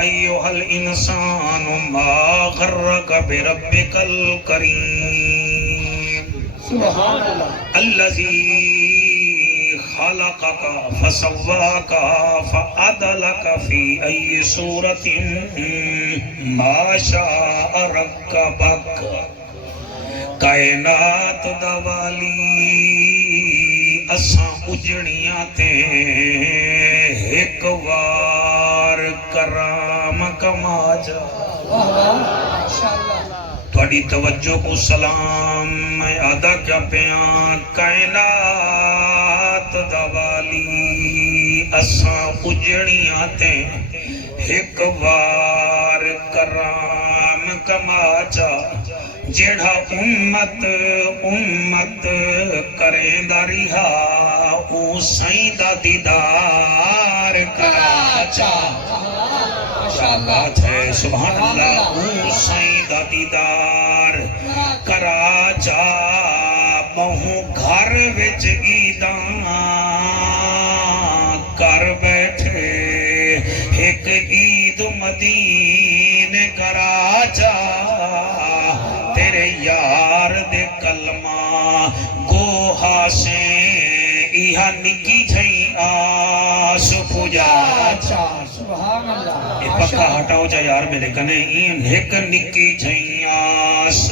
ایھا الانسان ما غرک بربک الکریم سبحان اللہ الذی خلقک فسواک فعدلک فی ای صورت ما شاء رکبک کائنات دا والی اساں اجڑیاں تے ایک وار کرام کما جا تھوڑی توجہ کو سلام میں ادا کیا پیاں کائنات دا والی اساں اجڑیاں تے ایک وار کرام کما جا جیڑا امت کریں دا رہا او سائیں دا دیدار کرا چا بات ہے سبحان اللہ او سائیں دا دیدار کرا چا بہو گھر وچ عیداں کر بیٹھے ایک عید مدینے کرا چا تیرے یار دے کلمہ گوہا سے ایہا نکی جھائیں آس پوجا سبحان اللہ یہ پکا ہٹاؤ جا یار میرے کنے ایک نکی جھائیں آس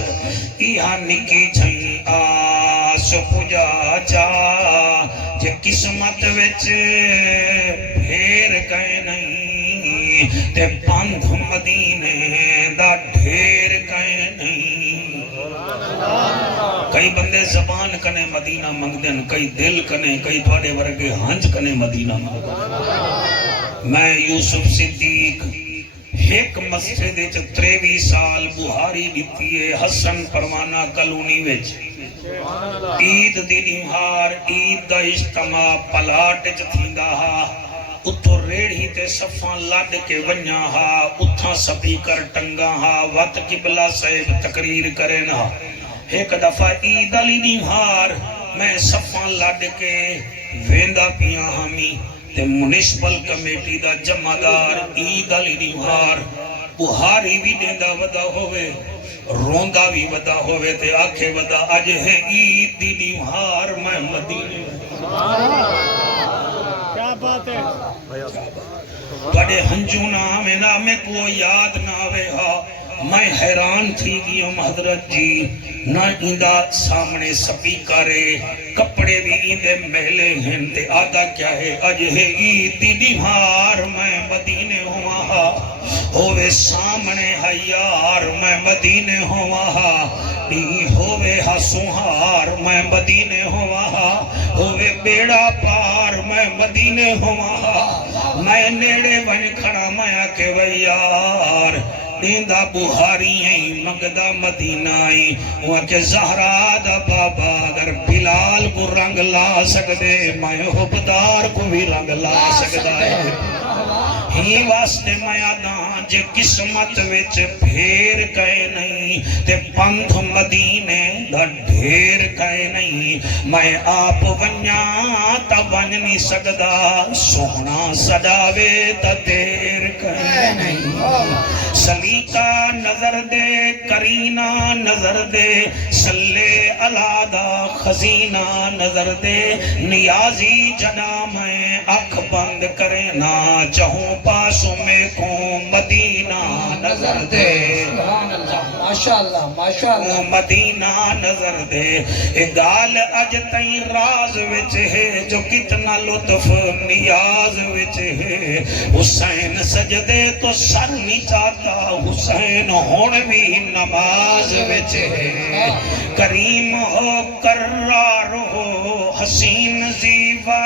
ایہا نکی جھائیں آس پوجا جا جے قسمت وچ پھیر گئے نہیں تے پندھ مدینے دا ڈھیر گئے نہیں کئی بندے زبان کنے مدینہ منگ دن کئی دل کنے کئی تھوڑے ورگے ہنج کنے مدینہ منگ میں یوسف صدیق ایک مسجد 23 سال بہاری دیتی ہے حسن پروانہ کلونی وچ عید دی نمہار عید دا اجتماع پلاٹ چ تھیندا ہا اتو ریڑھی تے صفاں لڈ کے ونیا ہا اتھاں سپیکر ٹنگا ہا وط قبلہ صاحب تقریر کرن ہا ایک دفعہ عید علی نمہار میں صفاں لڈ کے ویندا پیاں ہمی تے منسپل کمیٹی دا جمعدار عید علی نمہار بہاری بھی دیندا ودا ہوئے روندا بھی ودا ہوئے تے آکھے ودا اج ہے عید دی نمہار میں مدینے کیا بات ہے بڑے ہنجو نامے نامے کو یاد ناوے ہا میں حیران تھی گیم حضرت جی نہ اندہ سامنے سپیکارے کپڑے بھی اندے محلے ہیں تے آدھا کیا ہے اج ہے عید دی نمہار میں مدینے ہوا ہووے سامنے حیار میں مدینے ہوا ہووے ہسوہار میں مدینے ہوا ہووے بیڑا پار میں مدینے ہوا میں نیڑے بن کھڑا میں آکے ویار دیندہ بہاری ہیں مگدہ مدینہ ہیں وہاں کے زہرہ دا بابا اگر بلال کو رنگ لا سکدے میں حبدار کو بھی رنگ لا سکدہ ہے ہی واسطے میں آدھاں جے قسمت وچ پھیر گئے نہیں تے پندھ مدینے دا ڈھیر گئے نہیں میں آپ ونیا تا ون نہیں سکدا سونا سجاوے تا دیر گئے نہیں سلیقہ نظر دے کرینہ نظر دے سلے علادہ خزینہ نظر دے نیازی جنا میں اکھ بند کرے نا چہوں پاسوں میں کو مدینہ نظر دے ماشاءاللہ ماشاءاللہ مدینہ نظر دے گال اج تائیں راز وچ ہے جو کتنا لطف نیاز وچ ہے حسین سجدے تو سر نہیں چاہتا حسین ہون بھی نماز وچ ہے کریم ہو کرار ہو حسین زیوہ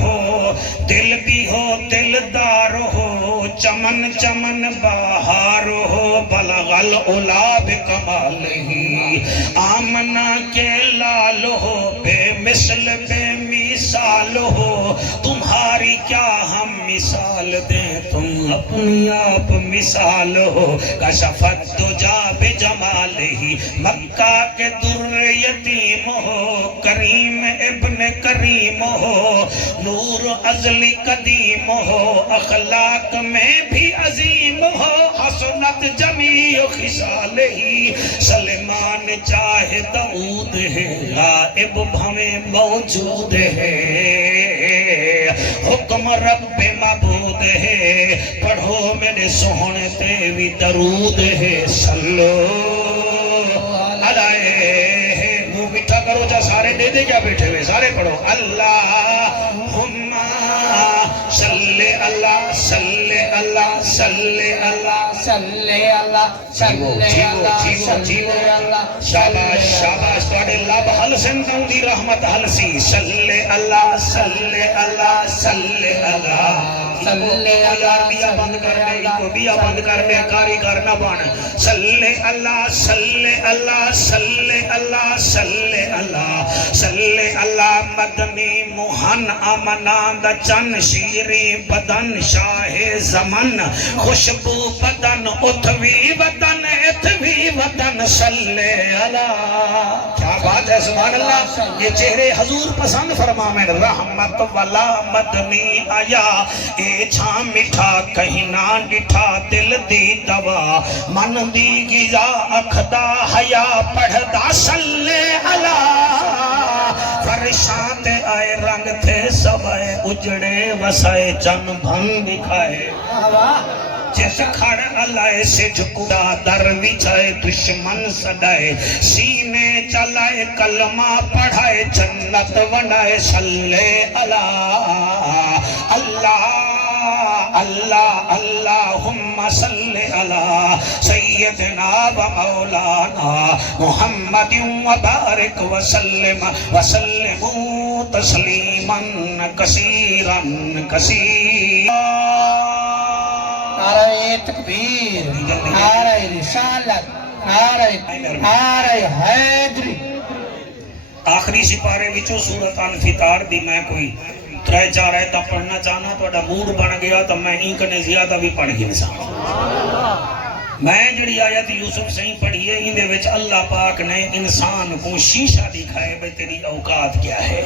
ہو دل بھی ہو دلدار ہو چمن چمن بہار ہو بلغل اولا بکمالہی آمنہ کے لال ہو بے مثل بے مثال ہو تمہاری کیا ہم مثال دیں تم اپنی آپ مثال ہو کشفت دجا بجمالہی مکہ کے در یتیم ہو کریم ابن میں کریم ہو، نور ازلی قدیم ہو، اخلاق میں بھی عظیم ہو، حسنت جمیع خصال ہی سلمان چاہے داؤد ہے، غائب بھویں موجود ہے، حکم رب معبود ہے، پڑھو میرے سوہنے تے بھی درود ہے، صلو علیہ، منہ میٹھا کرو جا سارے دے دے کیا بیٹھے ہوئے سارے پڑھو، اللہم صلی اللہ صلی اللہ صلی اللہ صلی اللہ صلی اللہ صلی اللہ شاباش شاباش توڑے لب حل سنتوں دی رحمت حل سی صلی اللہ صلی اللہ صلی اللہ بیا بند کر دے کو بیا بند کر دے کاری کرنا بان صلی اللہ صلی اللہ صلی اللہ صلی اللہ صلی اللہ مدنی موہن امنان دا چن شیری بدن شاہ زمن خوشبو بدن اتوی بدن اتوی بدن صلی اللہ کیا بات ہے سبحان اللہ یہ چہرے حضور پسند فرما میں رحمت والا مدنی آیا اے چھا مٹھا کہیں نہ ڈٹھا دل دی دوا من دی گزا اکھدا حیا پڑھدا صلی اللہ فرشاں تے آئے رنگ تھے سوائے اجڑے وسائے چن بھن دکھائے جس کھڑ اللہ سے جھکڑا در وچھائے دشمن صدائے سینے چلائے کلمہ پڑھائے جنت ونائے صلی اللہ اللہ اللہ اللہم صلی اللہ سیدنا و مولانا محمد و بارک وسلم تسلیما کثیرا کثیرا نعرہ تکبیر، نعرہ رسالت، نعرہ حیدری۔ آخری سپارے وچوں سورت انفطار دی میں کوئی ترے چار آیتاں پڑھنا چاہنا تو موڈ بن گیا تو میں اینکنے زیادہ بھی پڑھ گیا انسان میں جڑی آیت یوسف سے ہی پڑھی ہے اندے وچ اللہ پاک نے انسان کو شیشہ دکھائے بے تیری اوقات کیا ہے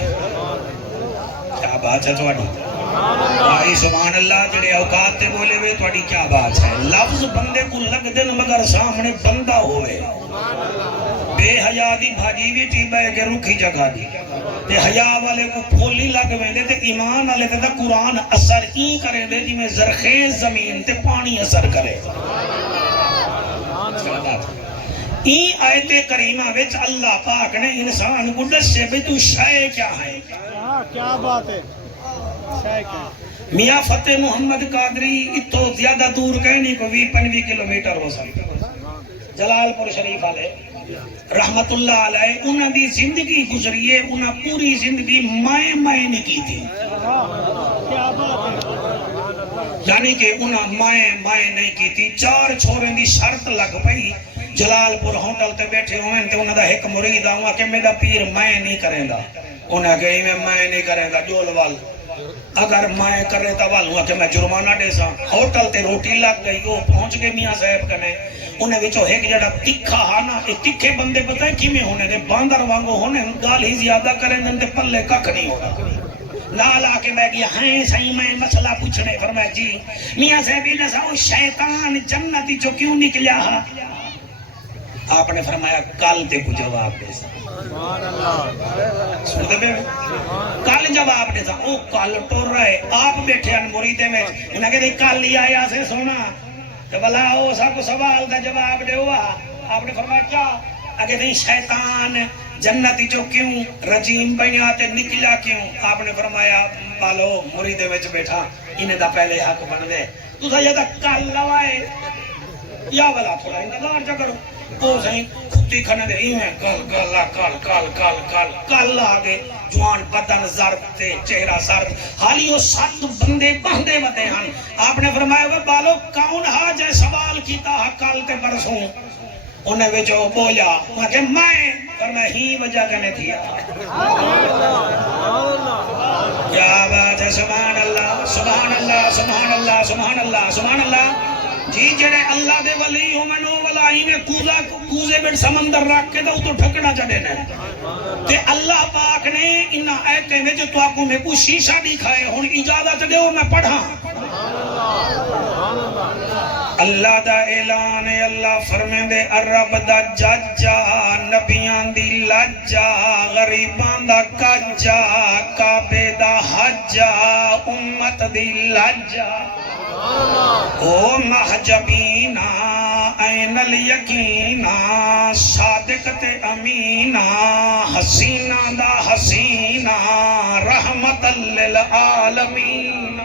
کیا بات ہے تواڈی آئی سبحان اللہ جڑے اوقات تے بولے ہوئے تواڈی کیا بات ہے لفظ بندے کو لگ دن مگر سامنے بندہ ہوئے بے حیا دی بھاجی بھی ٹی بے کے رکھی جگہ دی تے حیا والے کو پھولی لگ ویندے تے ایمان والے تے قرآن اثر ای کرے دے جی میں زرخیز زمین تے پانی اثر کرے ای آیت کریمہ وچ اللہ پاک نے انسان کو دسے بھی تو شے کیا ہے کیا بات ہے میاں فتح محمد قادری اتو زیادہ دور کہنی کو 20-25 کلومیٹر ہو سکتا جلال پور شریف والے رحمت اللہ علیہ انہاں دی زندگی گزری ہے انہاں پوری زندگی مائیں نہیں کی تھی یعنی کہ انہاں مائیں نہیں کی تھی 4 چھوڑیں دی شرط لگ پئی جلال پور ہوٹل تے بیٹھے ہوئے تے انہاں دا ایک مرید آؤں کہ میرا پیر مائیں نہیں کریں گا انہاں کہ میں نہیں کریں گا جول وال اگر میں کرے تا والوں کہ میں جرمانہ دے ساں ہوٹل تے روٹی لگ گئی وہ پہنچ گئے میاں صاحب کنے انہیں وچوں ایک جڑا تکھا ہانا یہ تکھے بندے پتہ ہے کی میں ہونے دے باندر وانگو ہونے گال ہی زیادہ کریں دن تے پلے ککھ نہیں ہونا لال آکے میں گیا ہیں صحیح میں مسئلہ پوچھنے فرمایا جی میاں صاحب یہ نسا وہ شیطان جنتی جو کیوں نکلیا ہا آپ نے فرمایا کل تے کو جواب دے سا سنتے میں کل جواب دے سا او کل ٹور رہے آپ بیٹھے ان مریدے میں انہیں کہتے کل ہی آیا سے سونا کہ بلا او سا کو سوال دا جواب دے ہوا آپ نے فرمایا کیا اگر نہیں شیطان جنتی جو کیوں رجیم بنیاتے نکلا کیوں آپ نے فرمایا بالو مریدے میں بیٹھا انہیں دا پہلے حق بن دے تو سا یہ دا کل لوائے یا بلا تھوڑا انتظار جا کرو او سہیں کھتی کھنے دے ایمیں کل آگے جوان بدن زرد تے چہرہ سرد حالی وہ 7 بندے بہندے وتے ہیں آپ نے فرمایا وہ بالو کون ہا جائے سوال کیتا ہا کل تے برسوں انہیں وچو بولا کہ میں اور میں ہی وجہ کنے تھی کیا بات ہے سبحان اللہ سبحان اللہ سبحان اللہ سبحان اللہ سبحان اللہ جی جڑے اللہ دے ولی ہو منو ولائی میں کوزے بٹ سمندر رکھ کے تو تو ٹھکڑا چڑے نے تے اللہ پاک نے انہا ایتے میں جو تو آکو میں کو شیشہ دکھائے ہون اجازت دے ہو میں پڑھا اللہ دا اعلان ہے اللہ فرمین دے عرب دا ججا نبیان دی لجا غریبان دا کجا کعبے دا حجا امت دی لجا او محجبینا این الیقینا صادق تے امینا حسینہ دا حسینہ رحمت للعالمین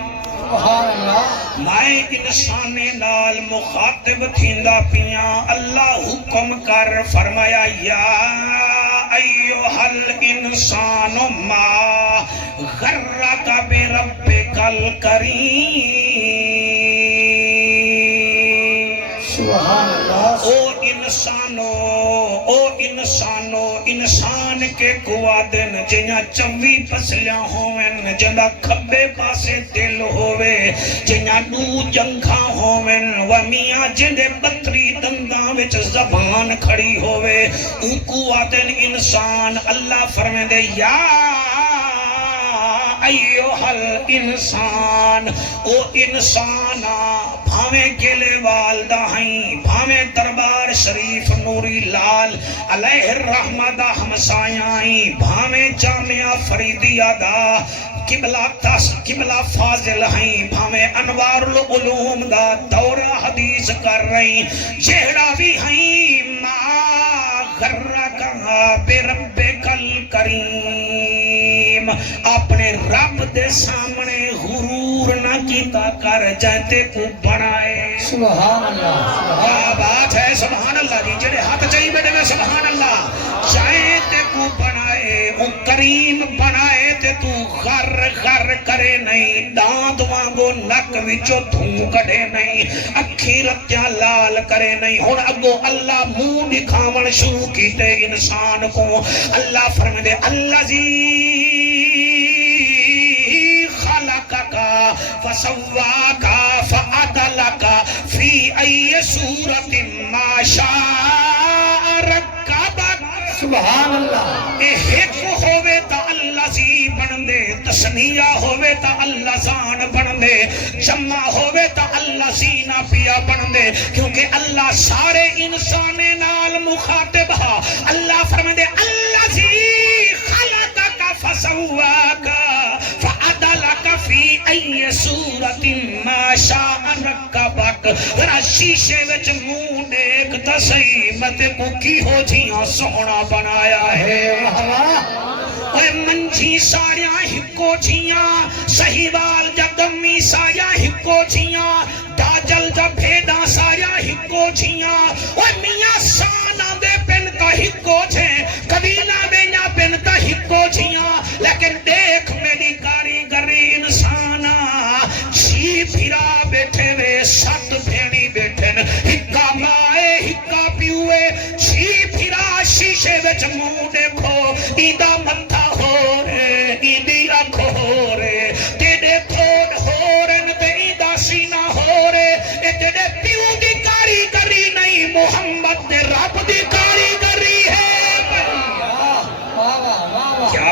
میں انسان نال مخاطب تھیندا پیاں اللہ حکم کر فرمایا یا ایوہ الانسان ما غرک بربک الکریم سبحان اللہ او انسانو انسان کے قوادن جنہا چوی پسلیاں ہوئن جنہا کھبے پاسے دل ہوئے جنہا نو جنگھا ہوئن ومیاں جنہے بطری دنداں وچ زبان کھڑی ہوئے او قوادن انسان اللہ فرمائے دے یا ایوہ الانسان او انسانا بھامیں گلے والدہ ہیں بھامیں دربار شریف نوری لال علیہ الرحمہ دا ہمسایاں بھامیں جامعہ فریدیہ دا قبلہ فاضل ہیں بھامیں انوار العلوم دا دورہ حدیث کر رہی جہڑا بھی ہیں ما غرکا بربک الکریم اپنے رب دے سامنے غرور نہ کیتا کر جاتے کو بنائے سبحان اللہ کیا بات ہے سبحان اللہ جی جڑے ہاتھ چاہیے بیٹے میں سبحان اللہ چاہتے کو بنائے وہ کریم بنائے تے تو غر غر کرے نہیں داند وانگو نک وچو دھوں کڑے نہیں اکھی رتیاں لال کرے نہیں ہون اگو اللہ منہ دکھاون شروع کیتے انسان کو اللہ فرمائے دے اللہ فسواکا فعدلکا فی ای صورت ما شاء رکبک سبحان اللہ ایک ہوئے تا اللہ زی بن دے تسنیہ ہوئے تا اللہ زان بن دے جمع ہوئے تا اللہ زینہ پیا بن دے کیونکہ اللہ سارے انسان نال مخاطب ہا اللہ فرمائے دے اللہ زی خلقکا فسواکا فعدلکا فی ای صورت ما شاء رکبک ذرا شیشے وچ منہ دیکھ تا صحیح مت کو کی ہو جیاں سونا بنایا ہے اے منجھی ساریاں ہکو جیاں صحیح وال جا گمی ساریاں ہکو جیاں داجل جا بھیداں ساریاں ہکو جیاں اے میاں سانا دے پن تا ہکو جھے قبیلہ بینا پن تا ہکو جیاں لیکن دیکھ میری کاریگری انسانا چھی پھرا بیٹھے وے سات بھیڑی بیٹھے ہکا مائے ہکا پیوے چھی پھرا شیشے وچ منہ دیکھو ایدہ متھا ہو رے ایدی اکھ ہو رے تیرے تھوڑ ہو رن تے ایدہ سینہ ہو رے اے تیرے پیو دی کاریگری نہیں محمد دے رب دی کاریگری ہے کیا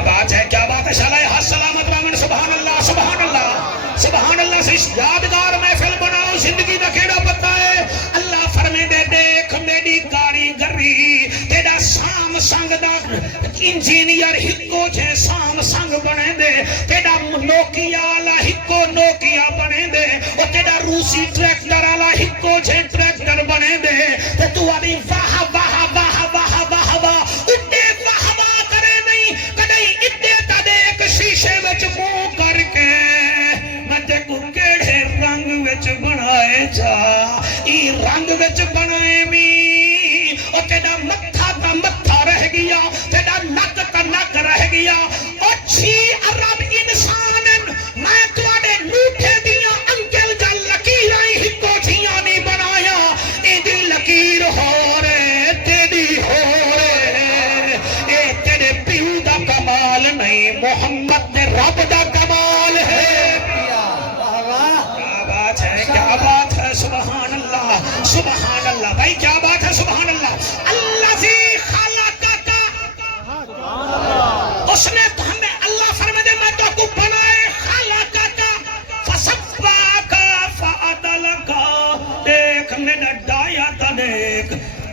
بات ہے شالہ حد سلامت رامن سبحان اللہ سبحان اللہ سبحان اللہ سے یادگار محفل بناؤ زندگی دا کیڑا پتا ہے اللہ فرمے دے دیکھ میری کاریگری تیرا سام سنگ دا انجینئر ہکو چھے سام سنگ بنے دے تیرا نوکیا آلا ہکو نوکیا بنے دے اور تیرا روسی ٹریکٹر آلا ہکو چھے ٹریکٹر بنے دے تو آدھی واہ واہ واہ واہ واہ واہ اٹھے واہ واہ کرے نہیں کدھائی اٹھے تا دیکھ شیشے وچ منہ کر کے مجھے کو کیڑے رنگ وچ بنائے جا ای رنگ وچ بنائے می اور تیرا متھا تا متھا رہ گیا تیرا نک تا نک رہ گیا اور چھی عرب انسانن میں تواڈے نوٹھے دیاں انگل جا لکیراں ہکو جھیاں نہیں بنایا اے دی لکیر ہو رے تیری ہو رے اے تیرے پیو دا کمال نہیں محمد نے رب دا کمال ہے کیا بات ہے سبحان اللہ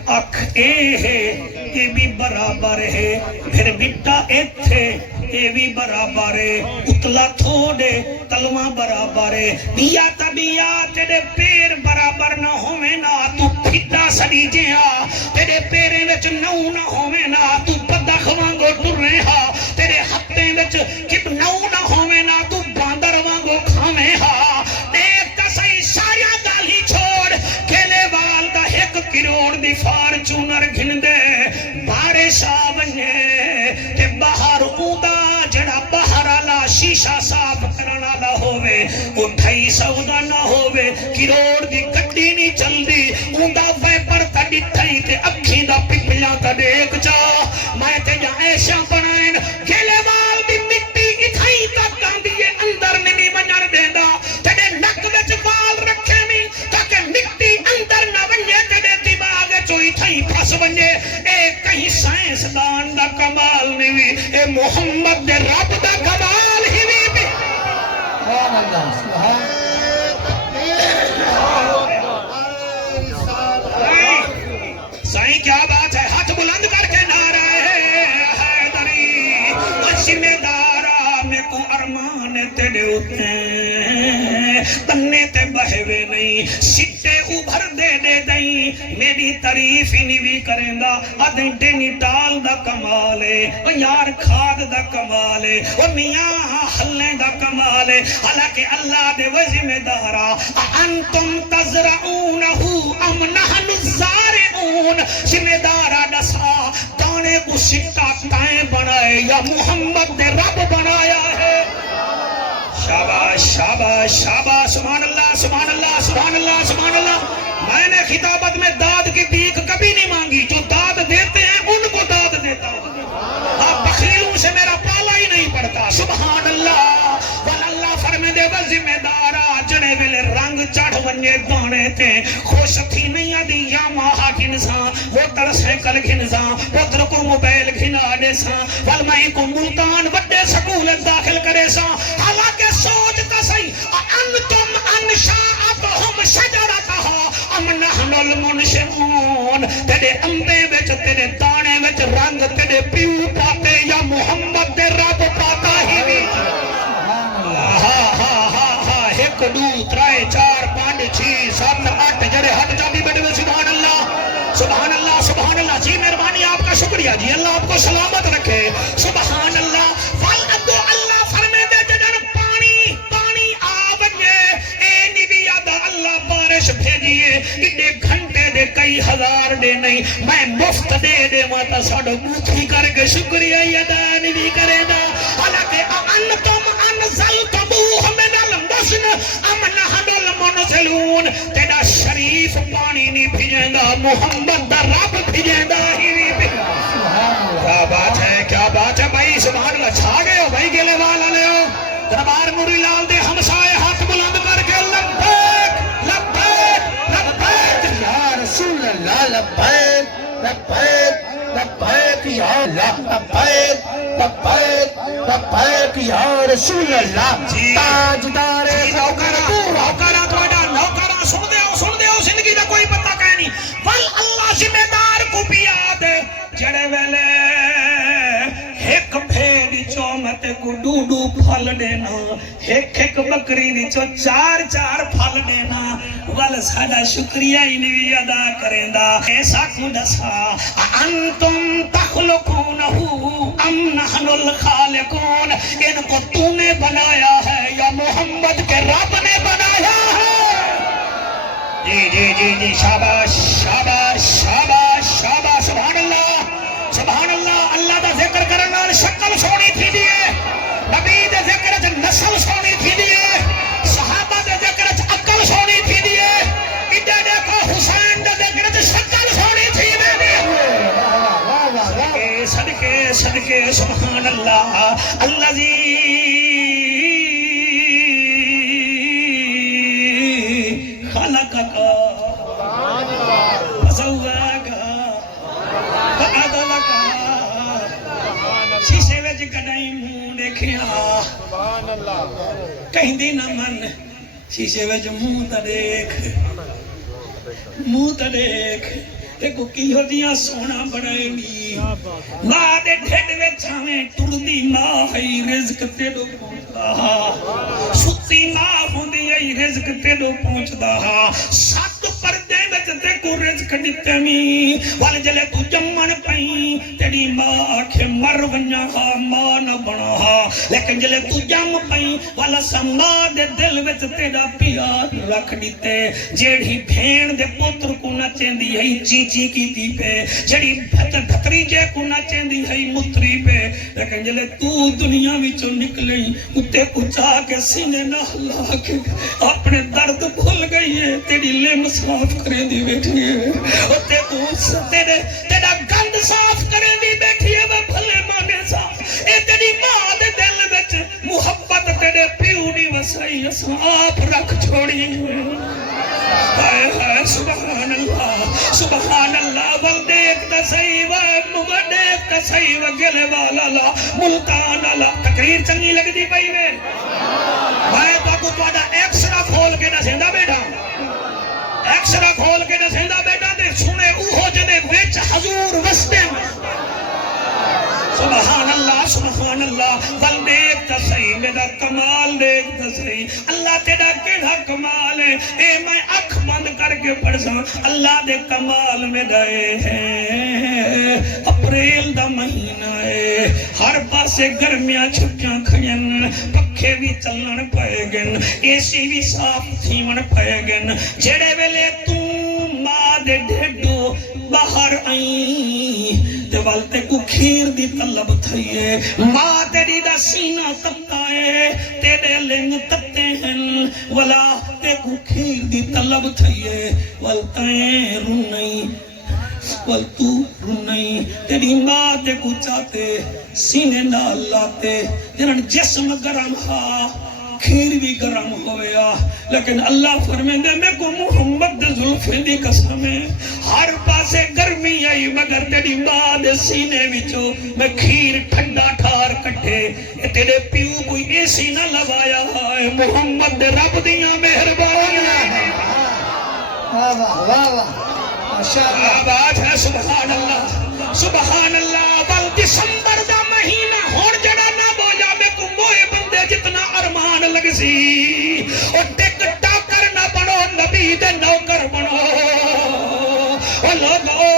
اکھ اے ہے یہ بھی برابر ہے پھر بٹا ایتھے یہ بھی برابر ہے اتلا تھوڑے تلوہ برابر ہے بیا تبیا تیرے پیر برابر نہ ہوئے نا تو پھٹا سڑی جہاں تیرے پیرے وچ نو نہ ہوئے نا تو بدخ وانگو ٹر رہے ہاں تیرے ہفتے وچ کب نو نہ ہوئے نا تو باندر وانگو کھامے ہاں دیکھ تا صحیح ساریا گالی چھوڑ کھیلے وال دا 1 کروڑ دی فارچونر گھن دے بارشا بنجے تے باہر اودا جڑا باہر آلا شیشہ صاف کرنا نہ ہوئے اٹھائی سودا نہ ہوئے کروڑ دی گڈی نہیں چل دی اوندا ویپر تا ڈٹھائی تے اکھی دا پپلیاں تا دیکھ جا میں تے جا ایشا بنائن کھیلے وال دی مٹی اتھائی تک آندیے اندر نہیں بنر دینا تیرے نک وچ وال رکھے میں تاکہ مٹی اندر نہ بنجے تیرے دماغ چوئی تھائی پھس بنجے اے کہیں سائنس دان دا کمال نہیں اے محمد دے رب دا کمال ہی نہیں سبحان اللہ سبحان سائیں کیا بات ہے ہاتھ بلند کر کے نعرہ حیدری ذمہ دارا میں کو ارمان تیرے ہوتے تنے تے بہوے نہیں سٹے ابھر دے دیں میری تعریف ہی نہیں بھی کریں گا آدھیں ڈینی ڈال دا کمال ہے یار کھاد دا کمال ہے میاں حلے دا کمال ہے حالانکہ اللہ دے وہ ذمہ دارا انتم تزرعونہو ام نحن الزارعون ذمہ دارا ڈسا دانے کو سٹا تائیں بنائے یا محمد دے رب بنایا ہے شاباش شاباش شاباش سبحان اللہ سبحان اللہ سبحان اللہ سبحان اللہ میں نے خطابت میں داد کی بھیک کبھی نہیں مانگی جو داد دیتے ہیں ان کو داد دیتا ہوں آپ بخیلوں سے میرا پالا ہی نہیں پڑتا سبحان اللہ واللہ فرمے دے وہ ذمہ دارا جڑے ویلے رنگ چڑھ ونجے دانے تھے خوش تھی نہیں آدھی یا ماہا گھنساں وہ تر سیکل گھنساں وہ در کو موبائل گھنا دے ساں والمائی کو ملتان وڈے سکول داخل کرے ساں حالانکہ سوچتا سی انتم انشاءتہم شجرتہا ام نحن المنشئون تیرے امبے وچ تیرے دانے وچ رنگ تیرے پیو پاتے یا محمد دے رب پاتا ہی بھی ایک دو ترائے چار پانچ چھ سات آٹھ جڑے ہٹ جاتی بیٹے میں سبحان اللہ سبحان اللہ سبحان اللہ جی مہربانی آپ کا شکریہ جی اللہ آپ کو سلامت رکھے سبحان اللہ فالعبد اللہ فرمے دے جدن پانی پانی آوجے اے نبی یاد اللہ بارش بھیجیے اڈے گھنٹے دے کئی ہزار دے نہیں میں مفت دے دے ماتا ساڑھو موتھی کر کے شکریہ یدا نبی کرے دا حالانکہ انتم انزلتموہ من المزن ام نحن المنزلون تیرا شریف پانی نہیں بھیجیں گا محمد دا رب بھیجیں گا ہی بھی کیا بات ہے بھائی سبحان اللہ چھا گئے ہو بھائی گلے والا لے ہو دربار نوری لال دے ہمسائے ہاتھ بلند کر کے لبیک لبیک لبیک یا رسول اللہ لبیک لبیک لبیک یا اللہ لبیک لبیک لبیک یا رسول اللہ تاجدار نوکرہ توڑا نوکرہ سن دے ہو زندگی دا کوئی پتہ کہیں نہیں ول اللہ ذمہ دار کو بیاد جڑے ویلے ایک بھیڑی چومت کو ڈوڈو پھل دینا ایک بکری وچوں چار چار پھل دینا ول ساڈا شکریہ ہی نہیں ادا کریں دا ایسا کو دسا انتم تخلقونہ ام نحن الخالقون ان کو تو نے بنایا ہے یا محمد کے رب نے بنایا ہے جی شاباش شاباش شاباش شاباش سبحان اللہ اللہ دا ذکر کرنا شکل سونی تھی دیئے نبی دے ذکر چ نسل سونی تھی دیئے صحابہ دے ذکر چ عقل سونی تھی دیئے ادھے دیکھو حسین دے ذکر چ شکل سونی تھی دیئے صدقے سبحان اللہ الذی خلقک فسواک فعدلک شیشے وچ کڈائی منہ دیکھیا کہیں دی نہ من شیشے وچ منہ تا دیکھ تے کو کیہو جیاں سونا بنائے گی ماں دے ڈھڈ وچ آویں ٹردی ماں ہے رزق تیرو پہنچدا ہا ستی ماں ہوندی ہے رزق تیرو پہنچدا ہا سات پردے وچ تے کو رزق دتے می وال جلے تو جمن پئی تیری ماں آکھے مر ونجا ہا ماں نہ بنا ہا لیکن جلے تو جم پئی والا سما دے دل وچ تیرا پیار رکھ دیتے جیڑی بھین دے پتر کو نچیندی ہے چیچی کیتی پہ جیڑی بھتریجے کو نچیندی ہے متری پہ لیکن جلے تو دنیا وچوں نکلے اتے کو چاہ کے سینے نہ ہلا کے اپنے درد بھول گئی ہے تیری لم صاف کرے دی بیٹھی ہے اتے کو تیرا گند صاف کرے دی بیٹھی ہے وہ بھلے مانے صاف اے تیری ماں دے دل وچ محبت تیرے پیو دی وسائی اساں آپ رکھ چھوڑی سبحان اللہ بل دیکھ دا صحیح دیکھ دا صحیح گلے والا لا ملتان لا تقریر چنگی لگ دی پئی میں تو تہاڈا ایکسرا کھول کے دسیندا بیٹا ایکسرا کھول کے دسیندا بیٹا تے سنے اوہو جنے وچ حضور وستے سبحان اللہ بل دیکھ تا صحیح میرا کمال دیکھ تا صحیح اللہ تیرا کیڑا کمال ہے اے میں اکھ بند کر کے پڑھساں اللہ دے کمال میں دائے ہیں اپریل دا مہینہ ہے ہر پاسے گرمیاں چھٹیاں کھڑین پکھے بھی چلن پائے گن اے سی بھی صاف تھیمن پائے گن جڑے ویلے تو ماں دے ڈھڈو باہر آئیں تے والتے کو کھیر دی طلب تھئیے ماں تیری دا سینہ تپتا ہے تیرے لنگ تپتے ہیں ولا تے کو کھیر دی طلب تھئیے والتائیں رونئی والتو رونئی تیری ماں تے کو چاہتے سینے نہ لاتے جنہاں جسم گرم ہا کھیر بھی گرم ہویا لیکن اللہ فرمیندے میں کو محمد دے زلفیں دی قسم ہے ہر پاسے گرمی آئی مگر تیری ماں دے سینے وچو میں کھیر ٹھنڈا ٹھار کٹھے تیرے پیو کوئی ایسی نہ لگایا ہے محمد دے رب دیاں مہربان واہ واہ واہ ماشاءاللہ بات ہے سبحان اللہ بل دسمبر دا مہینہ ہون جڑا نہ بو جاوے کو موئے بندے جتنا ارمان لگ سی اور ٹک ٹاکر نہ بنو نبی دے نوکر بنو اور لوگو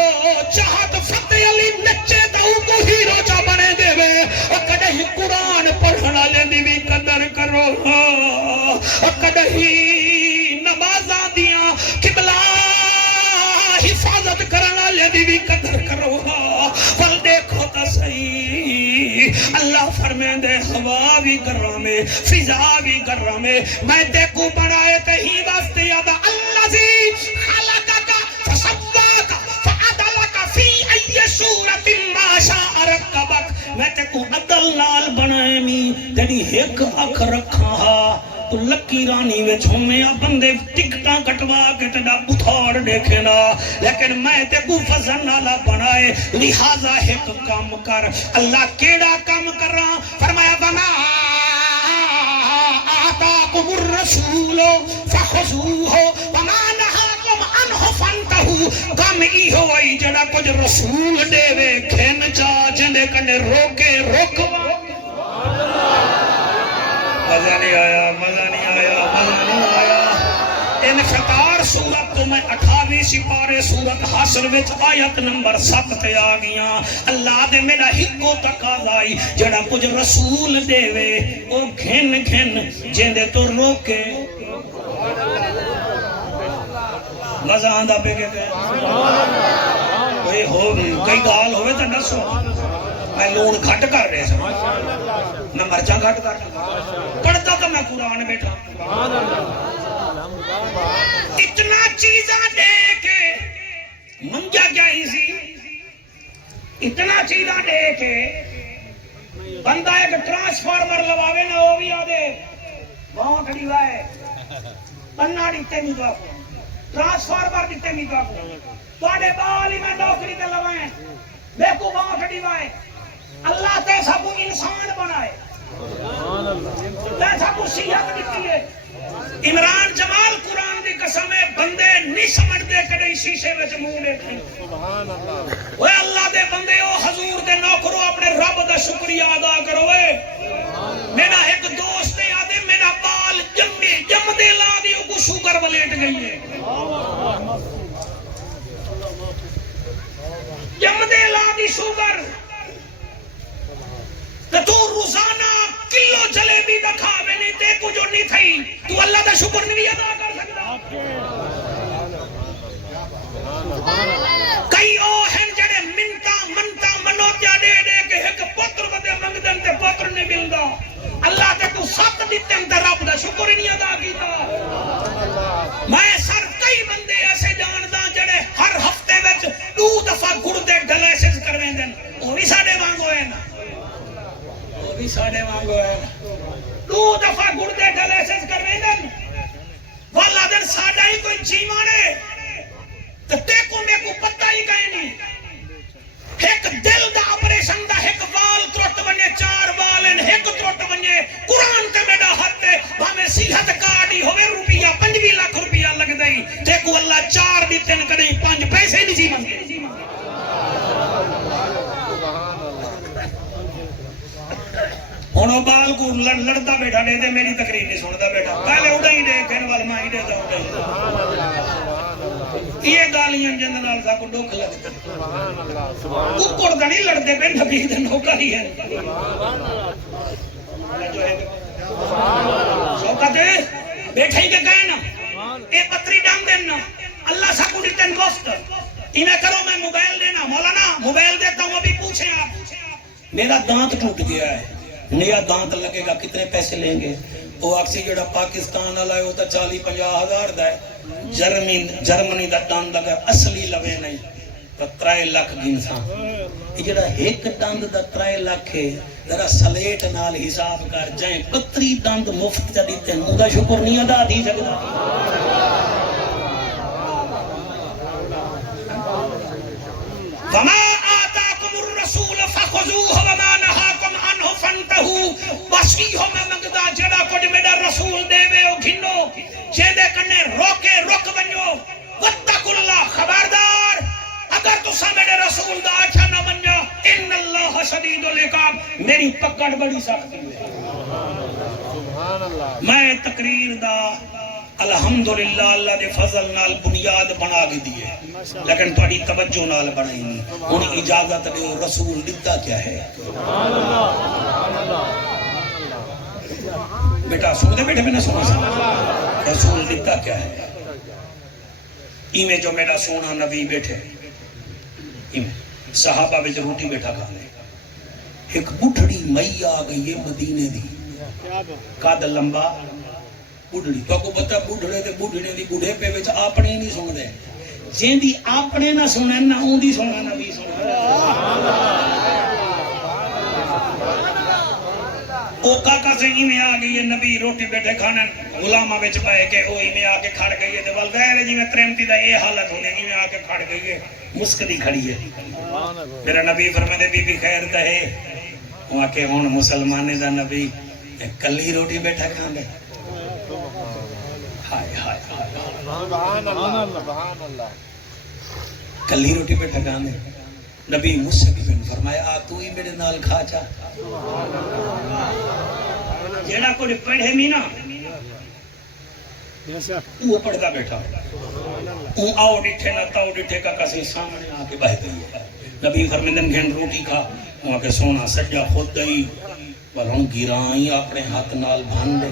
چاہت فتح علی نچے داؤ کو ہیرو چا بنے دے وے اور کدے ہی قرآن پڑھنا لے دی بھی قدر کرو اور کدے ہی نمازاں دیاں قبلہ حفاظت کرنا لے دی بھی قدر کرو پل دیکھو تا صحیح اللہ فرمین دے ہوا بھی گرامے فضا بھی گرامے میں دیکھو بنائے تہی واسطے یادا اللہ زی خلقکا فصواکا فعدلکا فی ای صورت ما شاء رکبک میں دیکھو عدل نال بنائے می تیری ایک اکھ رکھا تو لکی رانی وچ ہونے بندے ٹکٹاں کٹوا کے تیرا بتھاڑ دیکھنا لیکن میں تے کو فضل نالا بنائے لہذا ایک کام کر اللہ کیڑا کام کر رہا فرمایا بنا آتاکم الرسول فخذوہ وما نہاکم عنہ فانتہوا کام ای ہوئی جڑا کچھ رسول دے وے کھین چا جندے کنے روکے روکوا مزہ نہیں آیا انفطار سورت تو میں 28 سپارے سورت حاصل وچ آیت نمبر 7 تے آ گیا اللہ دے میرا ہکو تقاضا آئی جڑا کچھ رسول دے وے او گھن گھن جیندے تو روکے مزہ آندا پہ کے کوئی ہو کئی گال ہوئے تو دسو میں لون گھٹ کر رہے سا میں مرچہ گھٹ کر پڑھتا تو میں قرآن بیٹھا اتنا چیزاں دے کے منجا کیا ایسی اتنا چیزاں دے کے بندہ ایک ٹرانسفارمر لواوے نہ ہو بھی آدھے وہاں کھڑی وائے پناہ دیتے نہیں تو آپ ٹرانسفارمر دیتے نہیں تو آپ تو آدھے بالی میں نوکری تے لوائیں دیکھو وہاں کھڑی وائے اللہ تے سب انسان بنائے تے سب صحت دیتی ہے عمران جمال قرآن دی قسم ہے بندے نہیں سمجھ دے کڑے گئی شیشے وچ منہ دیکھیں وہ اللہ دے بندے او حضور دے نوکرو اپنے رب دا شکریہ ادا کرو اے میرا ایک دوست ہے آدھے میرا بال جم دے لا دی کو شوگر ولیٹ گئی ہے جم دے لا دی شوگر تو روزانہ کلو جلیبی دا کھاوے نہیں تے کو جو نہیں تھئی تو اللہ دا شکر نہیں ادا کر سکتا کئی او ہیں جڑے منتا منوتیا دے دے کہ ایک پتر ودے منگدن تے پتر نہیں ملدا اللہ تے تو سات دتن تے رب دا شکر نہیں ادا کیتا میں سر کئی بندے ایسے جاندا جڑے ہر ہفتے وچ 2 دفعہ گردے ڈائلسس کرویندن او بھی ساڈے وانگو ہے نا ساڑھے مانگو ہے 2 دفعہ گردے ڈائلسس کرویندن والا دن ساڑھا ہی کوئی جیوانے تو ٹیکو میں کو پتہ ہی کہیں نہیں ایک دل دا آپریشن دا ایک وال ترٹ بنے 4 والن ایک ترٹ بنے قرآن تے میڈا حد دے ہمیں صحت کارڈی ہوئے روپیہ 5 لاکھ روپیہ لگ دائی ٹیکو اللہ 4 دیتن کدیں 5 پیسے نہیں جی منگے ہونو بال کو لڑتا بیٹھا دے دے میری تقریر نہیں سنتا بیٹھا پہلے اڑا ہی دے کہنے والا ماں ہی دے دا اڑا ہی دے یہ گالیاں جندنال سا کو ڈوک لگتا ککڑ دا نہیں لڑتے پہ نبی دے نوکا ہی ہے شوکت ہے بیٹھا ہی کے کہنا اے پتری ڈام دینا اللہ سا کو ڈیٹن گفت انہیں کرو میں موبائل دینا مولانا موبائل دیتا ہوں ابھی پوچھیں آپ میرا دانت ٹوٹ گیا ہے نیا دانت لگے گا کتنے پیسے لیں گے وہ آکسی جڑا پاکستان آلائے ہوتا 40-50 ہزار دا ہے جرمنی دا دانت اگر اصلی لوے نہیں تو 3 لاکھ انسان یہ جڑا ایک دانت دا 3 لاکھ ہے ذرا سلیٹ نال حساب کر جائیں پتری دانت مفت جا دیتے ہیں مدہ شکر نہیں ادا دی سکتا وما آتاکم الرسول فخذوه وما نهاکم عنہ فانتہو وسیحوں میں منگدا جڑا کچھ میرا رسول دے وے او گھنو جیدے کنے روکے رک بنو واتقوا اللہ خبردار اگر تسا میرے رسول دا آچھا نہ بنجا ان اللہ شدید العقاب میری پکڑ بڑی سختی ہے میں تقریر دا الحمدللہ اللہ دے فضل نال بنیاد بنا گئی دیئے لیکن تھوڑی توجہ نال بنائی نہیں انہیں اجازت دے رسول دیتا کیا ہے بیٹا سن دے بیٹے میں نے سنا سنا رسول دیتا کیا ہے ایمیں جو میرا سونا نبی بیٹھے صحابہ بچ روٹی بیٹھا کھانے ایک بڑھڑی مئی آ گئی ہے مدینے دی قد لمبا بڑھڑی تو کو پتہ بڑھڑے تے بڑھڑے دی بڑھے پہ وچ اپنے نہیں سن دے جیں دی اپنے نہ سنن نہ اون دی سننا نبی سننا او کاکا سے ہی میں آ گئی ہے نبی روٹی بیٹھے کھانے غلامہ وچ پائے کہ او ہی میں آ کے کھڑ گئی ہے تے والدیر جی میں ترمتی دا یہ حالت ہونے ہی میں آ کے کھڑ گئی ہے مسکدی کھڑی ہے میرا نبی فرمائے بی بی خیر تے ہے وہاں کے ہون مسلمانے دا نبی کلی روٹی بیٹھا کھانے ہائے ہائے کلی روٹی پہ ٹھکانے نبی مجھ سے بھی فرمایا آ تو ہی میرے نال کھا چا جیڑا کچھ پڑھے مینا وہ پڑھتا بیٹھا وہ آؤ ڈٹھے نہ تاؤ ڈٹھے کا کسی سامنے آ کے بہ گئی ہے نبی فرمیدن گھن روٹی کھا وہاں کے سونا سجا خود دئی بلوں گیرائیں اپنے ہاتھ نال بھان دے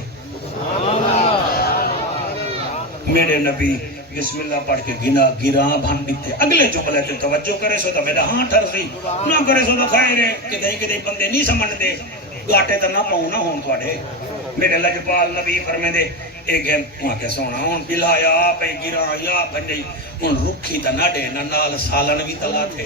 میرے نبی بسم اللہ پڑھ کے گراں بھان دیتے اگلے جملے تے توجہ کرے سو تو میرا ہاں ٹھر سی نہ کرے سو تو خیر ہے کہ دہی بندے نہیں سمجھ دے گاٹے تو نہ پاؤں نہ ہوں تھوڑے میرے لجپال نبی فرمے دے ایک ہے وہاں کے سونا ہوں بلا یا آپ گراں یا بھنجی ہوں رکھی تا نہ دے نہ نال سالن بھی تلا تھے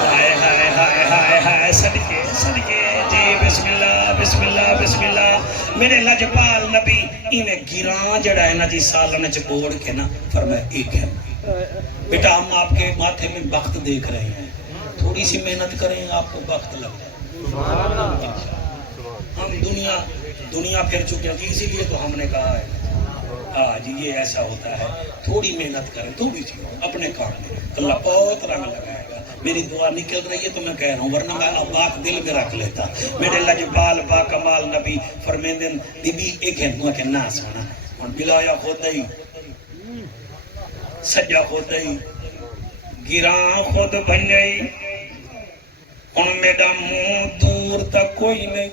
ہائے ہائے ہائے ہائے ہائے صدقے صدقے جی بسم اللہ بسم اللہ بسم اللہ میرے لجپال نبی انہیں گیران جڑا ہے نا جی سالن چکوڑ کے نا فرمایا ایک ہے بیٹا ہم آپ کے ماتھے میں وقت دیکھ رہے ہیں تھوڑی سی محنت کریں آپ کو وقت لگ جائے ہم دنیا پھر چکے ہیں اسی لیے تو ہم نے کہا ہے آج یہ ایسا ہوتا ہے، تھوڑی محنت کریں، تھوڑی سی اپنے کام میں، اللہ بہت رنگ لگائے گا۔ میری دعا نکل رہی ہے تو میں کہہ رہا ہوں، ورنہ میں پاک دل میں رکھ لیتا۔ میرے لجپال با کمال نبی فرمیندن بی بی ایک ہندوہ کے نا سونا، اور بلایا خود ہی سجا خود ہی گراں خود بن گئی، اور میرا منہ دور تک کوئی نہیں،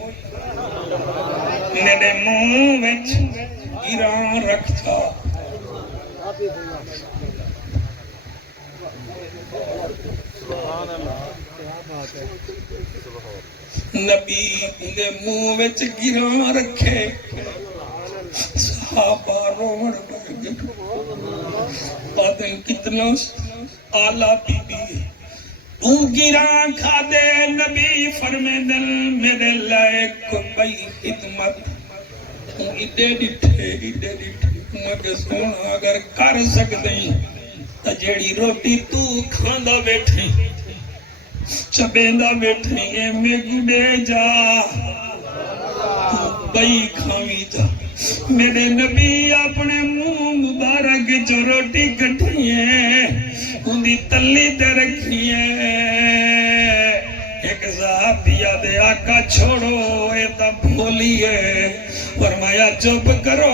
میرے منہ وچ گراں رکھتا۔ نبی انہیں منہ وچ گراں رکھے، صحابہ روڑ لگے، پتن کتنا آلہ بی بی تو گراں کھا دے۔ نبی فرمیدن میرے لائق کوئی خدمت ایڈے ڈٹھے مگر سونا اگر کر سکدیں تا جیڑی روٹی تو کھاندا بیٹھیں چبیندا بیٹھیں اے میں گڈے جا تو بئی کھاوی جا۔ میرے نبی اپنے منہ مبارک جو روٹی کٹھی ہے اندی تلی تے رکھی ہے۔ ایک صحابیہ دے آقا چھوڑو اے تا بھولی ہے، فرمایا چپ کرو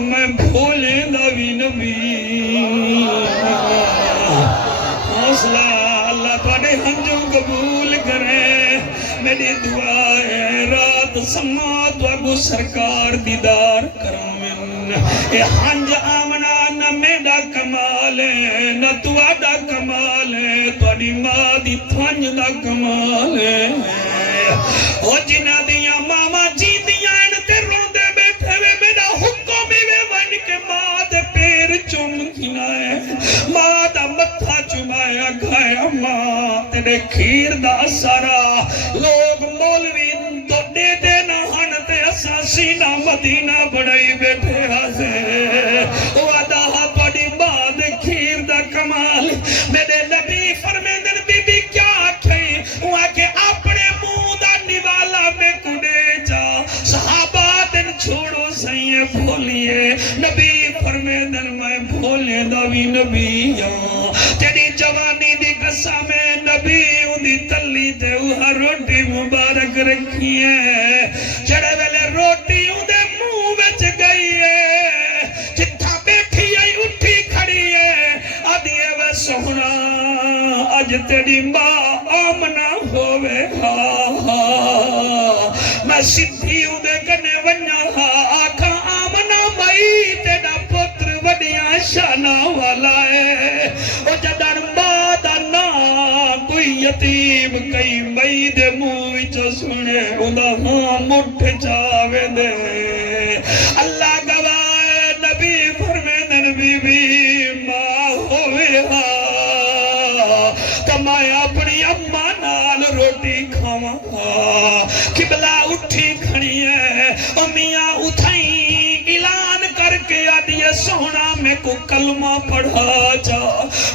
میں بھولیں دا بھی نبی۔ حوصلہ اللہ تواڈے ہنجو قبول کرے۔ میری دعا ہے رات سما تو سرکار دیدار کرمن۔ اے ہنج آمنا نہ میڈا کمال ہے نہ تواڈا کمال ہے، تواڈی ماں دی تھنج دا کمال ہے۔ او جنہ دیاں ماما جی دیاں تے روندے بیٹھے وے میرا حکم وے ون کے ماں دے پیر چوم کھلائے، ماں دا متھا چمایا گھایا، ماں تیرے کھیر دا سارا لوگ مولوی تو دے دے نہ ہن تے اساں سینہ مدینہ بڑھائی بیٹھے ہاسے۔ وعدہ تواڈی ماں دے کھیر دا کمال۔ میرے نبی فرمیندن بی بی کیا آکھیں، وہ آکھے اپنے منہ دا نوالا میں کڈے جا، صحابہ دن چھوڑو سائیں بھولیے۔ نبی فرمیندن میں بھولے دا بھی نبی ہاں، تیری جوانی دی قسم ہے نبی اندی تلی تے اوہ روٹی مبارک رکھی ہے، جڑے ویلے روٹی اندے منہ وچ گئی ہے، جتھا بیٹھی ہے اٹھی کھڑی ہے، آدھیے وے سونا اج تیری ماں آمنا ہوئے ہاں، میں سدھی اندے کنے ونیا ہاں، آکھا آمنا مائی تیرا پتر وڈیاں شانہ والا ہے۔ او جدن ماں دا نام کوئی یتیم کئی مئی دے منہ وچ سنے اوندا ہاں مٹھ جاوے دے۔ اللہ گواہ نبی فرمیندن بی بی ماں ہوئے ہاں کہ میں اپنی اماں نال روٹی کھاواں ہاں۔ قبلہ اٹھی کھڑی ہے، امیاں اٹھائیں اعلان کر کے آدھیے سونا میں کو کلمہ پڑھا جا۔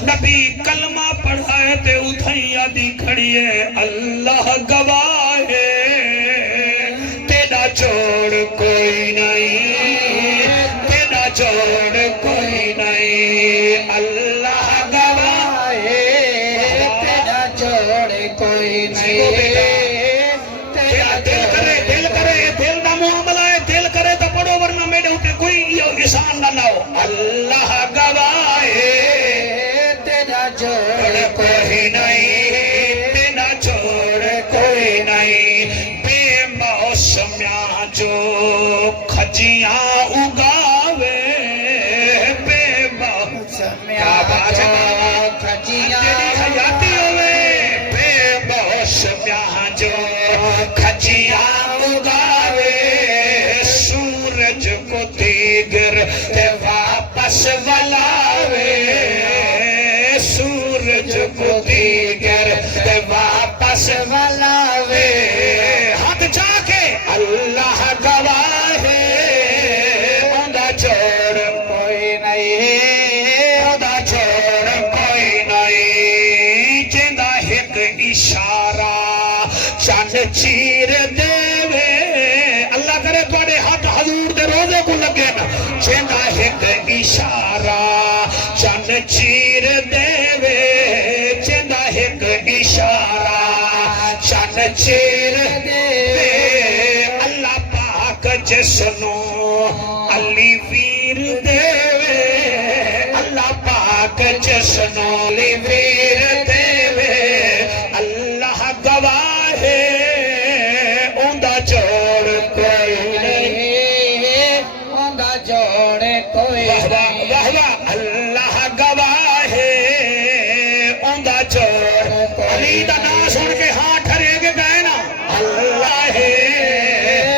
نبی کلمہ پڑھائے تے اٹھائیں آدھی کھڑی ہے، اللہ گواہ ہے تیرا جوڑ کوئی نہیں، تیرا جوڑ کوئی نہیں، اللہ گواہ ہے تیرا جوڑ کوئی نہیں۔ دل دا معاملہ ہے، دل کرے تو پڑھو ورنہ میرے ہوتے کوئی احسان نہ لاؤ۔ اللہ گواہ ہے تیرا جوڑ کوئی نہیں، تیرا جوڑ کوئی نہیں۔ بے موسمیاں جو کھجیاں اگاوے، بے موسمیاں جو کھجیاں حیاتی ہوئے، بے موسمیاں جو کھجیاں اگاوے، سورج کو دیگر تے واپس ولاوے، سورج کو دیگر تے واپس ولاوے۔ ہاتھ جا کے اللہ گواہ ہے اوندا جوڑ کوئی نہیں، اوندا جوڑ کوئی نہیں، جیندا ایک اشارہ چند چیر دے وے۔ اللہ کرے تواڈے ہاتھ حضور دے روزے کو لگے نا، جیندا ایک اشارہ چن چیر دیوے جندا ایک اشارہ چن چیر دیوے اللہ پاک جسنو علی ویر دیوے اللہ پاک جسنو علی ویر دیوے اللہ گواہ ہے اوندا جوڑ کوئی نہیں اوندا جوڑ کوئی نہیں اللہ گواہ ہے اوندا جوڑ علی دا نام سن کے ہاں ٹھرے کے گئے نا اللہ ہے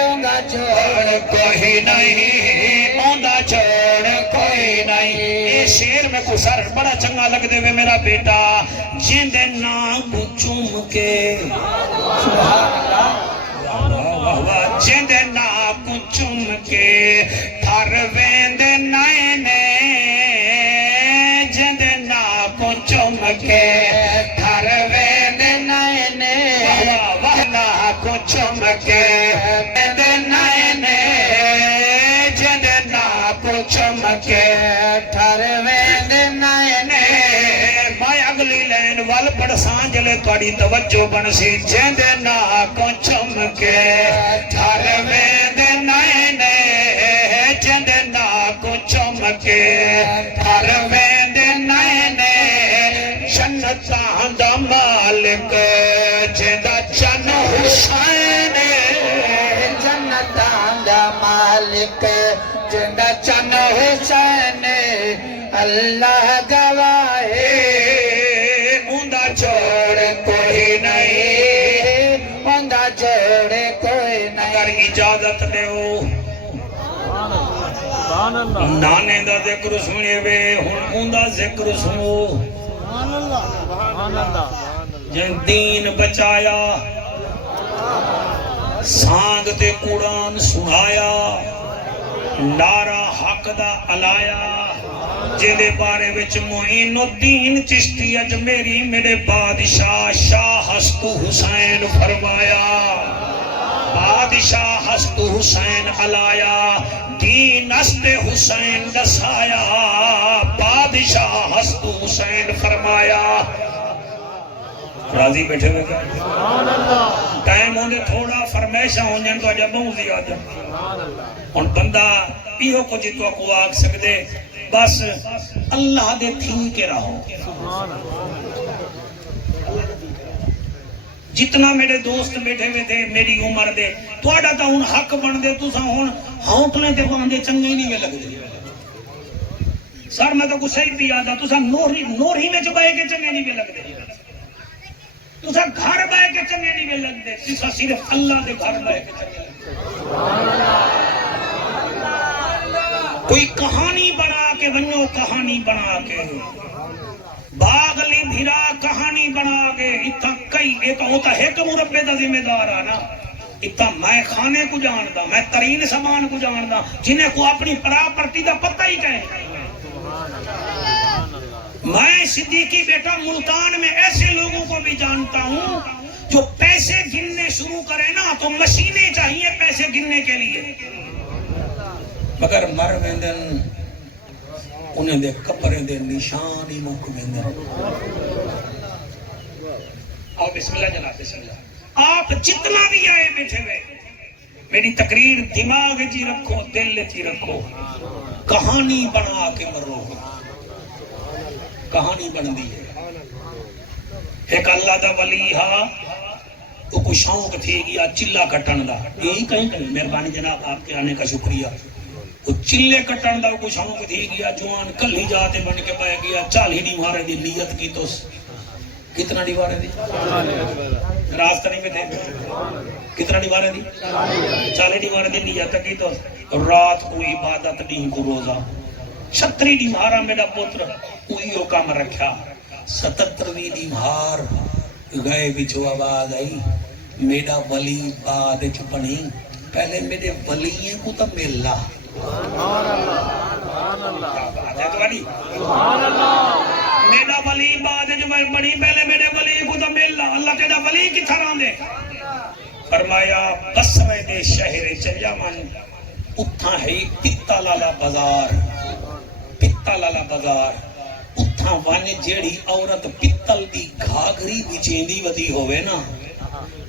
اوندا جوڑ کوئی نہیں اوندا جوڑ کوئی نہیں یہ شیر میں کو سر بڑا چنگا لگ دے وے میرا بیٹا جیندے نا کو چوم کے جیندے نا کو چوم کے تھر ویندے نائنے جیندے نا کو چوم کے تھر ویندے نائنے نا کو چوم کے ویندے نائنے جیندے نا کو چوم کے ٹھر ویندے نائنے میں اگلی لین وال پڑھ سانجلے توڑی توجہ بن سی جیندے نا کو چوم کے تھر ویندے نائنے جیندے نا کو چوم کے تھر ویندے نائنے جنتاں دا مالک جیندا چن حسین جنتاں دا مالک جندا چن حسین اللہ گواہ ہے اوندا جوڑ کوئی نہیں اوندا جوڑ کوئی اگر نہیں اجازت دیو نانے دا ذکر سنے وے ہن اوندا ذکر سنو جن دین بچایا سانگ تے قرآن سنایا نعرہ حق دا علایا جیدے بارے وچ معین الدین چشتی اجمیری میرے بادشاہ شاہ ہستو حسین فرمایا بادشاہ ہستو حسین علایا دین است حسین دسایا بادشاہ ہستو حسین فرمایا راضی بیٹھے ہوئے کیا ٹائم ہونے تھوڑا فرمیشہ ہوں جن تو اجا بہت زیادہ ان بندہ پیہو کو جتو کو آگ سکتے بس اللہ دے تھی کے رہو جتنا میرے دوست بیٹھے ہوئے تھے میری عمر دے تو آڈا تا ہون حق بن دے تو سا ہون ہونٹلیں تے باندے چنگے نہیں میں لگ دے سر میں تو کچھ صحیح بھی آدھا تو سا نور ہی میں چبائے کے چنگے نہیں میں لگ دے تو سا گھر بائے کے چنگے نہیں میں لگ دے تو سا صرف اللہ دے گھر بائے کے چنگے لگ دے کوئی کہانی بنا کے بنو کہانی بنا کے باغلی بھیرا کہانی بنا کے اتنا کئی ایک ہوتا ہے کہ مربے دا ذمہ دار آنا اتنا میں کھانے کو جاندا میں ترین سامان کو جاندا جنہیں کو اپنی پراپرٹی دا پتہ ہی کہیں میں صدیقی بیٹا ملتان میں ایسے لوگوں کو بھی جانتا ہوں جو پیسے گننے شروع کرے نا تو مشینیں چاہیے پیسے گننے کے لیے مگر مر ویندن انہیں دے قبریں دے نشان ہی مک ویندن آؤ بسم اللہ جناب بسم اللہ آپ جتنا بھی آئے بیٹھے ہوئے میری تقریر دماغ جی رکھو دل جی رکھو کہانی بنا کے مرو کہانی بن دی ہے ایک اللہ دا ولی ہا تو کو شوق تھی گیا چلا کٹن دا یہی کہیں مہربانی جناب آپ کے آنے کا شکریہ وہ چلے کٹن دا کو شوق تھی گیا جوان کل ہی جاتے بن کے پائے گیا 40 دیواریں دی نیت کی تو کتنا دیواریں دی راستہ نہیں میں تھے کتنا دیواریں دی 40 دیواریں دی نیت کی تو رات کو عبادت نہیں کو روزہ 36 دیوارہ میرا پتر کوئی ہو کام رکھا 77ویں دیوار گئے بچو آواز آئی میرا ولی بعد چپنی پہلے میرے ولییں کو تو ملا میرا ولی بعد چپنی پہلے میرے ولی کو تو ملا اللہ کے دا ولی کی طرح دے فرمایا بسرے دے شہر چلیا من اتھا ہے پتا لالا بازار پتل والا بازار اتھاں ون جیڑی عورت پتل دی گھاگری وچیندی ودی ہوئے نا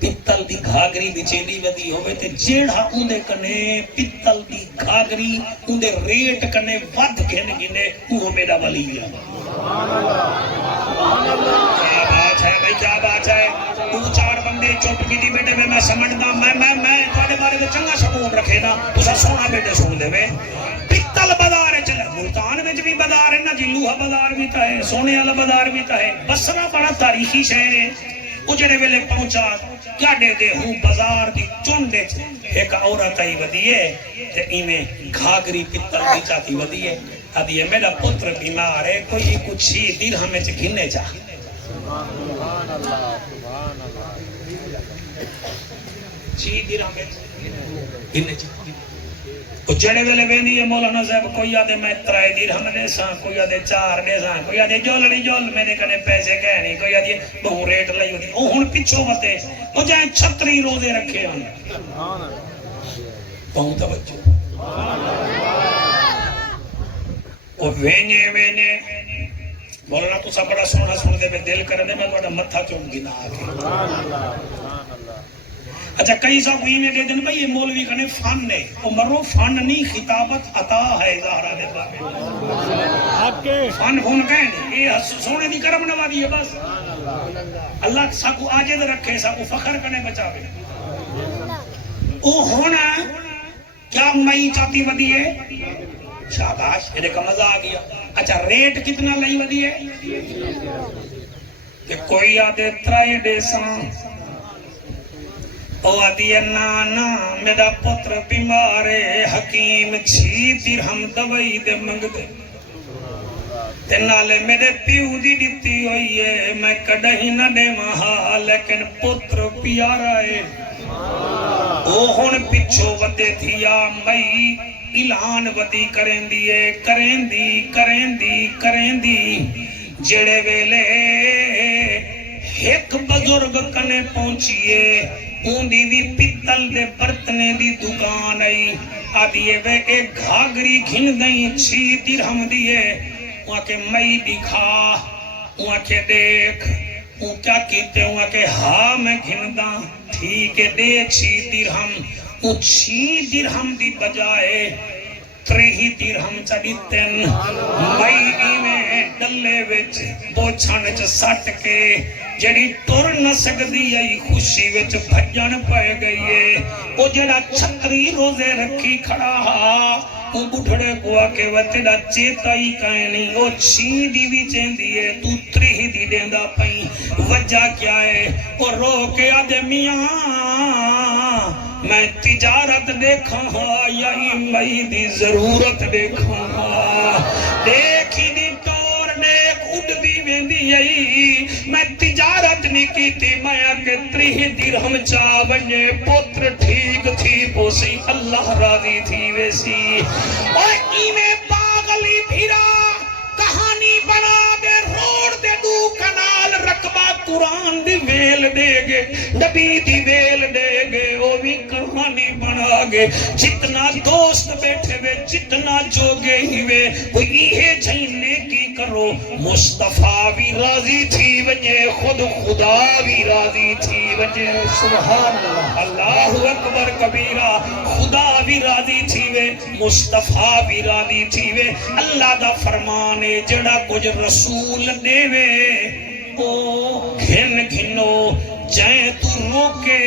پتل دی گھاگری وچیندی ودی ہوئے تے جیڑا اندے کنے پتل دی گھاگری اندے ریٹ کنے ود گھن گنے وہ میرا ولی ہے کیا بات ہے بھائی کیا بات ہے تو چار بندے چپ کی دی بیٹے میں سمجھدا میں تھوڑے بارے میں چنگا سکون رکھے نا تسا سونا بیٹے سن دے وے پتل بازار چل ملتان وچ بھی بازار ہے نا جی لوہا بازار بھی تا ہے سونے والا بازار بھی تا ہے بصرہ بڑا تاریخی شہر ہے وہ جڑے ویلے پہنچا کیا دے دے ہوں بازار دی چونڈے ایک عورت آئی ودی ہے تے ایویں گھاگری پتل دی چاتی ودی ہے ادی ہے میرا پتر بیمار ہے کوئی کچھ 6 درہم وچ گھنے جا سبحان اللہ 6 درہم وچ گھنے جا وہ جڑے ویلے ویندی ہے مولانا صاحب کوئی آدھے میں 3 درہم دے ساں کوئی آدھے 4 دے ساں کوئی آدھے جولڑی جول میرے کنے پیسے کہہ نہیں کوئی آدھے بہو ریٹ لئی ہوتی وہ ہن پیچھو وتے وہ جائیں 36 روزے رکھے ہن بہو توجہ وہ وینے مولانا تو سب بڑا سونا سن دے میں دل کر دے میں تھوڑا متھا چوم گنا آگے اچھا کئی صاحب کوئی میں کہتے ہیں بھائی یہ مولوی کنے فن ہے وہ مرو فن نہیں خطابت عطا ہے زہرہ دے بابے فن فون کہیں یہ سونے دی کرم نوازی ہے بس اللہ ساکو آجد رکھے ساکو فخر کنے بچاوے او ہونا کیا مئی چاہتی ودی ہے شاباش یہ کا مزہ آ گیا اچھا ریٹ کتنا لئی ودی ہے کہ کوئی آدھے 3 دے ساں او آدھی نانا میرا پتر بیمار ہے حکیم 6 درہم دوائی دے منگ دے تے نالے میرے پیو دی دتی ہوئی ہے میں کدی نہ دے مہا لیکن پتر پیارا ہے او ہن پچھو ودے تھیا مئی اعلان ودی کریں دی جڑے ویلے ایک بزرگ کنے پہنچیے اوندی بھی پتل دے برتنے دی دکان آئی آدھیے وے ایک گھاگری گھن دیں 6 درہم دیئے وہاں کے مئی دکھا وہاں کے دیکھ وہ کیا کیتے وہاں کے ہاں میں گھن دا ٹھیک ہے دے 6 درہم وہ 6 درہم دی بجائے 3 درہم چڑی 3 مئی میں ڈلے وچ بوچھن چ سٹ کے جڑی ٹر نہ سکدی آئی خوشی وچ بھجن پے گئی ہے او جڑا 36 روزے رکھی کھڑا ہا وہ بڑھڑے کو آکے وطیڑا چیتا ہی کہیں نہیں وہ 6 دی بھی چیندی ہے تو 3 دی دیندہ پہیں وجہ کیا ہے وہ رو کے آدھے میاں میں تجارت دیکھا ہاں یا مئی دی ضرورت دیکھا ہاں دیکھی دی ٹور دیکھ اڑ دی ویندی آئی میں تجارت نہیں کی تھی میں آکے 3 درہم چاہ بنجے پتر ٹھیک تھی پوسی اللہ راضی تھی ویسی اور ایمیں پاگلی پھرا کہانی بنا دے روڑ دے دو کنال رقبہ قرآن دی ویل دے گے نبی دی ویل دے گے وہ بھی کہانی بنا گے جتنا دوست بیٹھے وے جتنا جوگے ہی وے کوئی یہ جھینے کی کرو مصطفیٰ بھی راضی تھی ونجے خود خدا بھی راضی تھی ونجے سبحان اللہ اللہ اکبر کبیرہ خدا بھی راضی تھی وے مصطفیٰ بھی راضی تھی وے اللہ دا فرمانے جڑا کچھ رسول دے وے او گھن گھنو جائیں تو روکے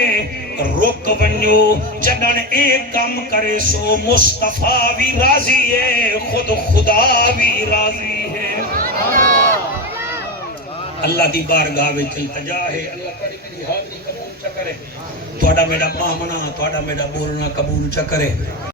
رک ونجو جگن ایک کام کرے سو مصطفیٰ بھی راضی ہے خود خدا بھی راضی ہے اللہ دی بارگاہ میں التجا ہے اللہ کری میری حاضری قبول چا کرے توڑا میرا پامنا توڑا میرا بولنا قبول چا کرے